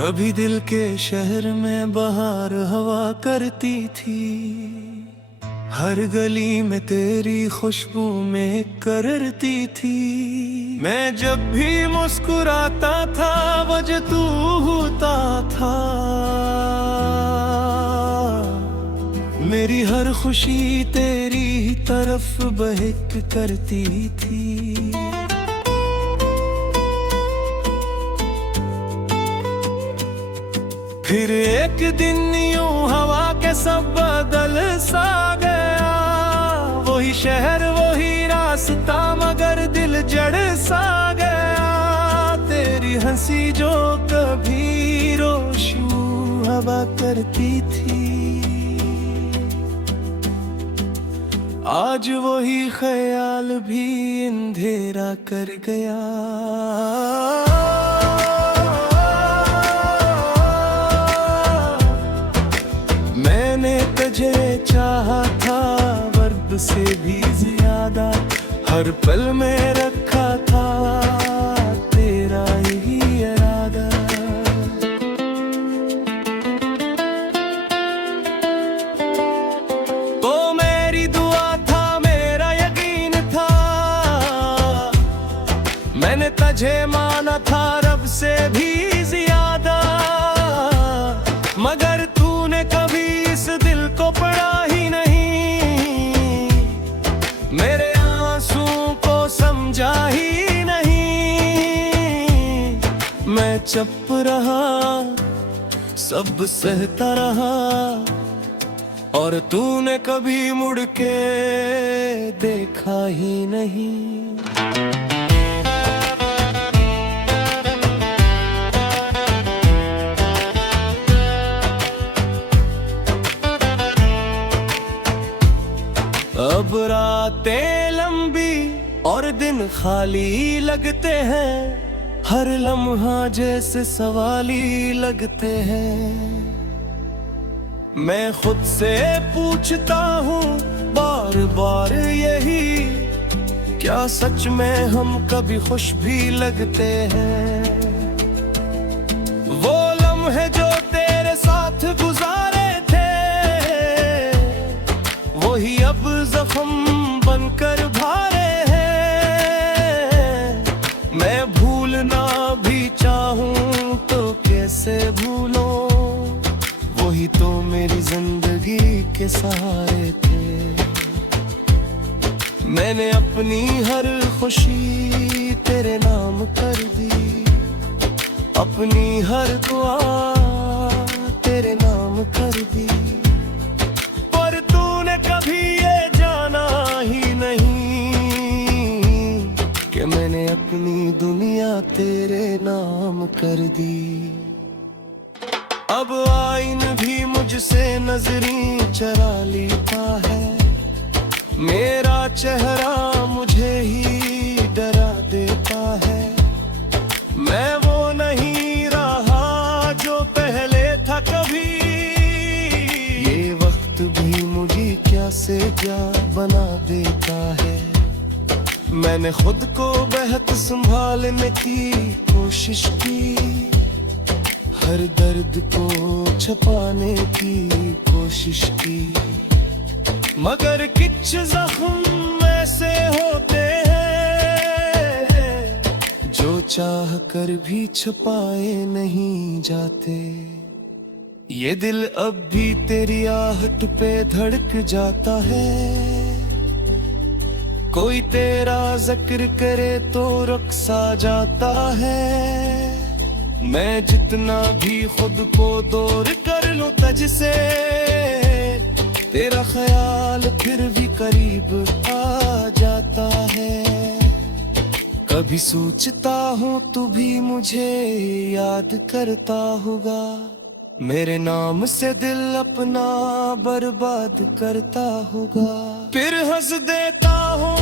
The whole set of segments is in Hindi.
कभी दिल के शहर में बहार हवा करती थी, हर गली में तेरी खुशबू में करती थी। मैं जब भी मुस्कुराता था वजह तू होता था, मेरी हर खुशी तेरी तरफ बहक करती थी। फिर एक दिन यूं हवा के सब बदल सा गया, वही शहर वही रास्ता मगर दिल जड़ सा गया। तेरी हंसी जो कभी रोशनी हवा करती थी, आज वही ख्याल भी अंधेरा कर गया। तुझे चाहा था वर्द से भी ज्यादा, हर पल में रखा था तेरा यही इरादा। तो मेरी दुआ था मेरा यकीन था, मैंने तुझे माना था रब से भी ज्यादा। मगर तूने कभी इस दिल को पढ़ा ही नहीं, मेरे आंसू को समझा ही नहीं। मैं चुप रहा सब सहता रहा, और तूने कभी मुड़ के देखा ही नहीं। अब रातें लंबी और दिन खाली लगते हैं, हर लम्हा जैसे सवाली लगते हैं। मैं खुद से पूछता हूँ बार बार यही, क्या सच में हम कभी खुश भी लगते हैं? वो लम्हे जो तेरे साथ गुजारे थे, वही अब जख्म बनकर भारे हैं। मैं भूलना भी चाहूं तो कैसे भूलूं, वही तो मेरी जिंदगी के सहारे थे। मैंने अपनी हर खुशी तेरे नाम कर दी, अपनी हर दुआ तेरे नाम कर दी। पर तूने कभी ये जाना ही नहीं कि मैंने अपनी दुनिया तेरे नाम कर दी। अब आईन भी मुझसे नजरें चरा लेता है, मेरा चेहरा मुझे ही डरा देता है। मैं वो नहीं रहा जो पहले था कभी, ये वक्त भी मुझे क्या से क्या बना देता है। मैंने खुद को बेहद संभालने की कोशिश की, हर दर्द को छुपाने की कोशिश की। मगर कुछ जख्म ऐसे होते हैं जो चाह कर भी छुपाए नहीं जाते। ये दिल अब भी तेरी आहट पे धड़क जाता है, कोई तेरा जिक्र करे तो रुक सा जाता है। मैं जितना भी खुद को दूर कर लूं तुझसे, तेरा ख्याल फिर भी करीब आ जाता है। कभी सोचता हूँ तू भी मुझे याद करता होगा, मेरे नाम से दिल अपना बर्बाद करता होगा। फिर हंस देता हूँ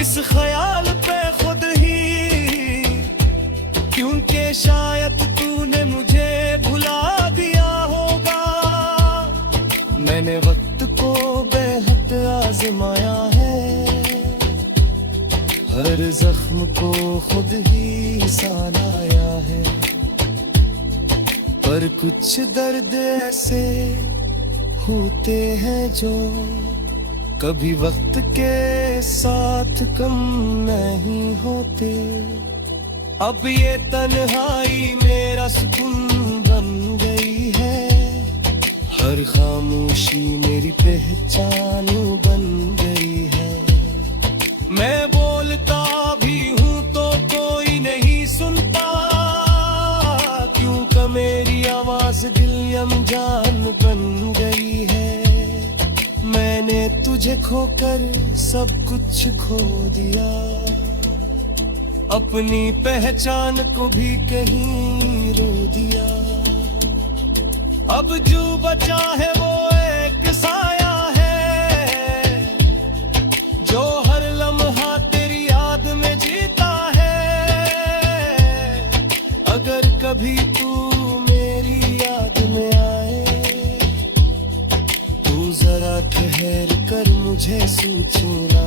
इस ख्याल पे खुद ही, क्योंकि शायद तूने मुझे भुला दिया होगा। मैंने वक्त को बेहद आजमाया है, हर जख्म को खुद ही सालाया है। पर कुछ दर्द ऐसे होते हैं जो कभी वक्त के साथ कम नहीं होते। अब ये तन्हाई मेरा सुकून बन गई है, हर खामोशी मेरी पहचान बन गई है। मैं बोलता भी हूँ तो कोई नहीं सुनता, क्योंकि मेरी आवाज दिल अनजान बन गई है। मैंने तुझे खोकर सब कुछ खो दिया, अपनी पहचान को भी कहीं रो दिया। अब जो बचा है वो एक साया है, जो हर लम्हा तेरी याद में जीता है। अगर कभी तू मेरी याद में आए, तू जरा ठहर कर मुझे सूचना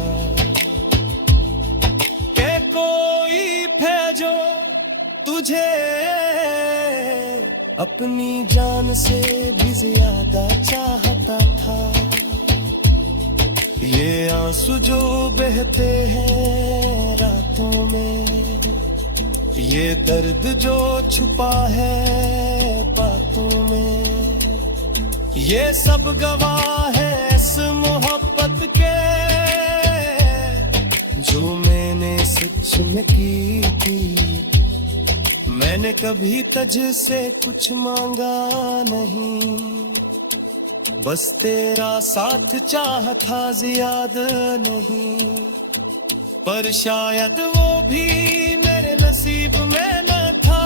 के कोई भेजो तुझे अपनी जान से भी ज्यादा चाहता था। ये आंसू जो बहते हैं रातों में, ये दर्द जो छुपा है बातों में, ये सब गवाह है इस मोहब्बत के जो मैंने सच में की थी। मैंने कभी तुझ से कुछ मांगा नहीं, बस तेरा साथ चाहा था ज्यादा नहीं। पर शायद वो भी मेरे नसीब में न था,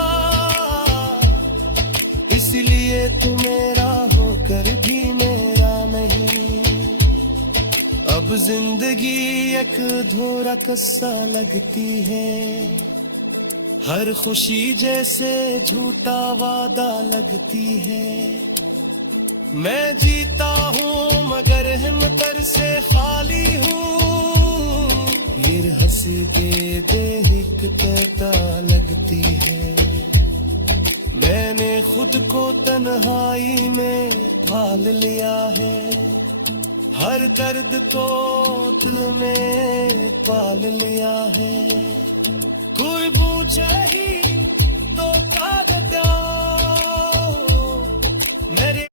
इसलिए तू मेरा होकर भी मेरा नहीं। अब जिंदगी एक अधूरा किस्सा लगती है, हर खुशी जैसे झूठा वादा लगती है। मैं जीता हूँ मगर हिम्मत से खाली हूँ, ये हंस दे एक तैता लगती है। मैंने खुद को तन्हाई में पाल लिया है, हर दर्द को दिल में पाल लिया है। खुशबू चाहिए तो कागज मेरे।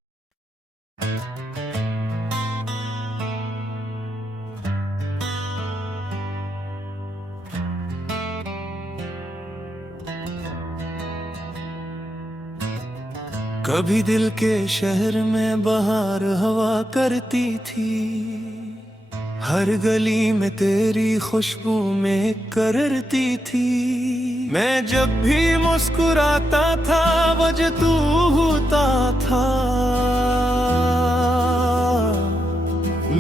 कभी दिल के शहर में बहार हवा करती थी, हर गली में तेरी खुशबू में करती थी। मैं जब भी मुस्कुराता था वजह तू होता था,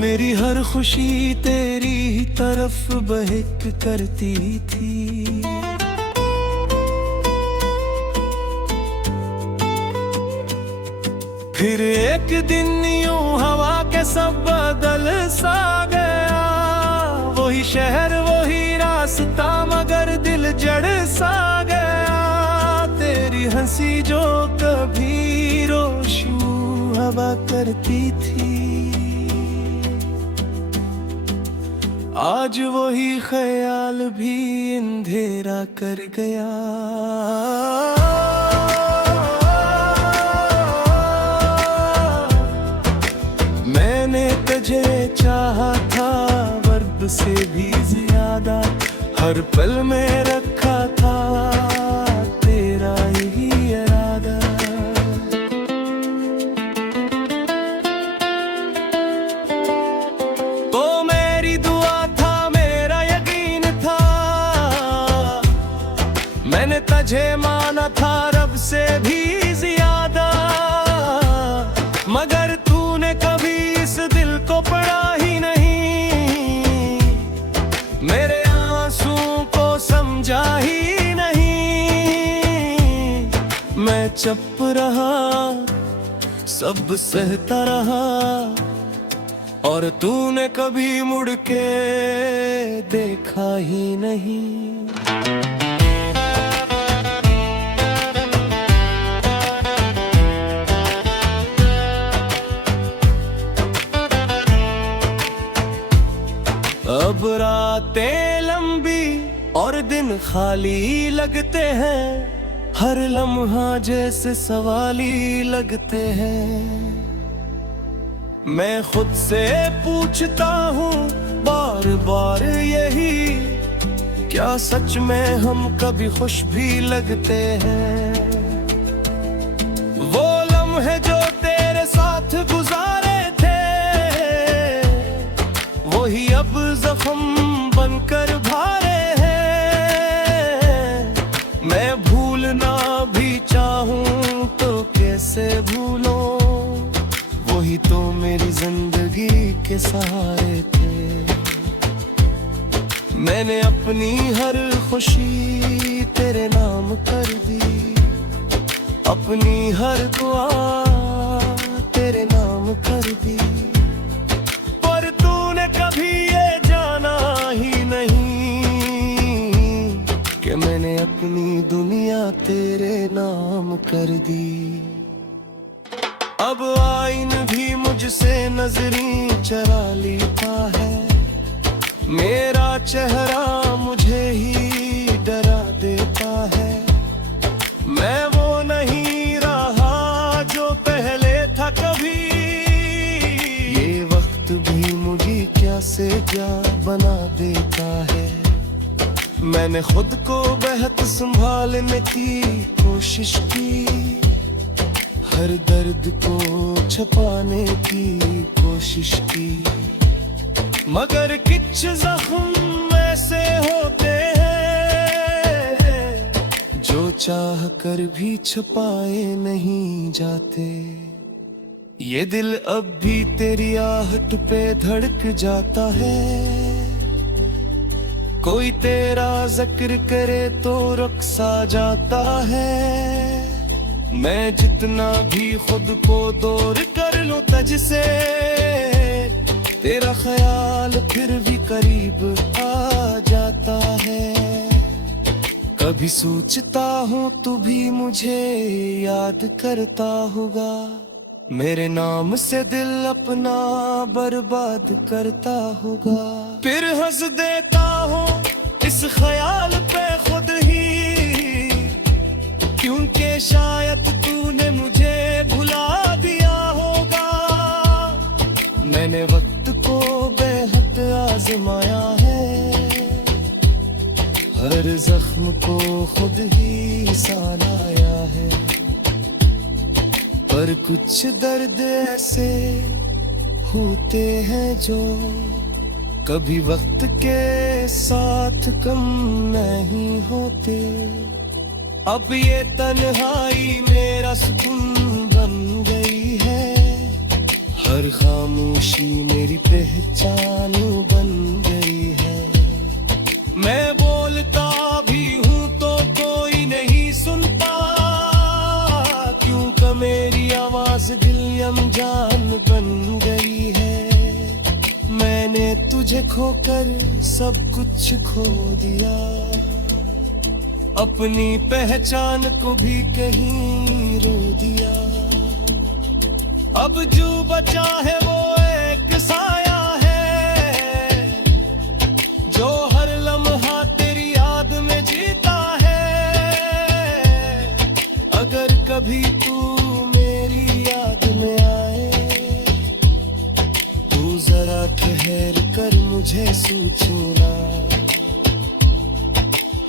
मेरी हर खुशी तेरी तरफ बहक करती थी। फिर एक दिन यूं हवा के सब बदल सा गया, वही शहर वही रास्ता मगर दिल जड़ सा गया। तेरी हंसी जो कभी रोशू हवा करती थी, आज वही ख्याल भी अंधेरा कर गया। तुझे चाहा था वर्द से भी ज्यादा, हर पल में रखा था तेरा ही इरादा। तो मेरी दुआ था मेरा यकीन था, मैंने तुझे माना था रब से भी ज्यादा। मगर तूने कभी इस दिल को पढ़ा ही नहीं, मेरे आंसुओं को समझा ही नहीं। मैं चुप रहा सब सहता रहा, और तूने कभी मुड़ के देखा ही नहीं। रातें लंबी और दिन खाली लगते हैं, हर लम्हा जैसे सवाली लगते हैं। मैं खुद से पूछता हूँ बार बार यही, क्या सच में हम कभी खुश भी लगते हैं? वो लम्हे जो तेरे साथ गुजारे थे, वही अब जख्म बनकर भारे हैं। मैं भूलना भी चाहूं तो कैसे भूलूं, वही तो मेरी जिंदगी के सहारे थे। मैंने अपनी हर खुशी तेरे नाम कर दी, अपनी हर दुआ तेरे नाम कर दी, पर तूने कभी ये जाना ही नहीं कि मैंने अपनी दुनिया तेरे नाम कर दी। अब आईन भी मुझसे नजरें चरा लेता है, मेरा चेहरा मुझे ही डरा देता है। मैं वो नहीं रहा जो पहले था कभी, ये वक्त भी मुझे क्या से क्या बना देता है। मैंने खुद को बेहद संभालने की कोशिश की, हर दर्द को छुपाने की कोशिश की, मगर कुछ जख्म ऐसे होते हैं जो चाह कर भी छुपाए नहीं जाते। ये दिल अब भी तेरी आहट पे धड़क जाता है, कोई तेरा जिक्र करे तो रुखसा जाता है। मैं जितना भी खुद को दूर कर लूं तुझसे, तेरा ख्याल फिर भी करीब आ जाता है। कभी सोचता हूँ तू भी मुझे याद करता होगा, मेरे नाम से दिल अपना बर्बाद करता होगा। फिर हंस देता हूँ इस ख्याल पे खुद ही, क्योंकि शायद तूने मुझे भुला दिया होगा। मैंने वक्त को बेहद आजमाया है, हर जख्म को खुद ही सालाया है, पर कुछ दर्द ऐसे होते हैं जो कभी वक्त के साथ कम नहीं होते। अब ये तन्हाई मेरा सुकून बन गई है, हर खामोशी मेरी पहचान बन गई है। मैं बोलता भी हूँ तो कोई नहीं सुनता, क्योंकि मेरी आवाज दिल अनजान बन गई है। मैंने तुझे खोकर सब कुछ खो दिया, अपनी पहचान को भी कहीं रो दिया। अब जो बचा है वो एक साया है, जो हर लम्हा तेरी याद में जीता है। अगर कभी तू मेरी याद में आए, तू जरा ठहर कर मुझे सोचना,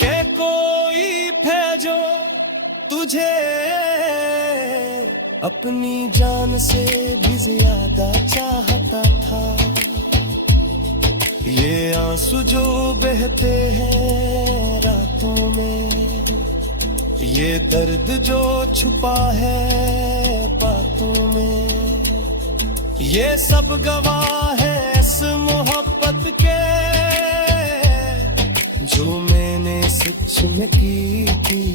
के कोई भेजो तुझे अपनी जान से भी ज्यादा चाहता था। ये आंसू जो बहते हैं रातों में, ये दर्द जो छुपा है बातों में, ये सब गवाह है इस मोहब्बत के जो मैंने सच में की थी।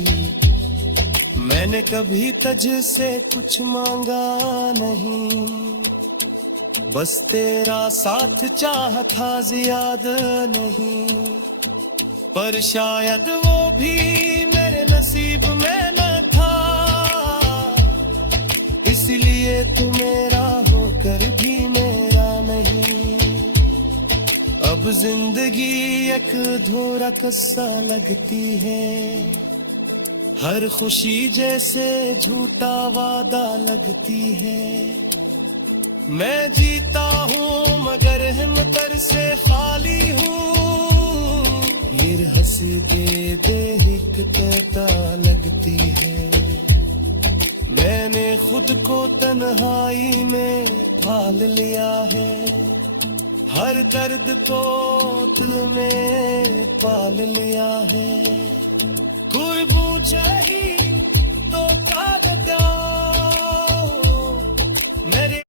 मैंने कभी तुझसे कुछ मांगा नहीं, बस तेरा साथ चाहा था ज्यादा नहीं, पर शायद वो भी मेरे नसीब में न था। इसलिए तू मेरा होकर भी मेरा नहीं। अब अब जिंदगी एक अधूरा किस्सा लगती है, हर खुशी जैसे झूठा वादा लगती है। मैं जीता हूँ मगर हिम्मत से खाली हूँ, ये हंस दे दे एक तैता लगती है। मैंने खुद को तन्हाई में पाल लिया है, हर दर्द को दिल में पाल लिया है। कोई पूछे ही तो का बताओ मेरे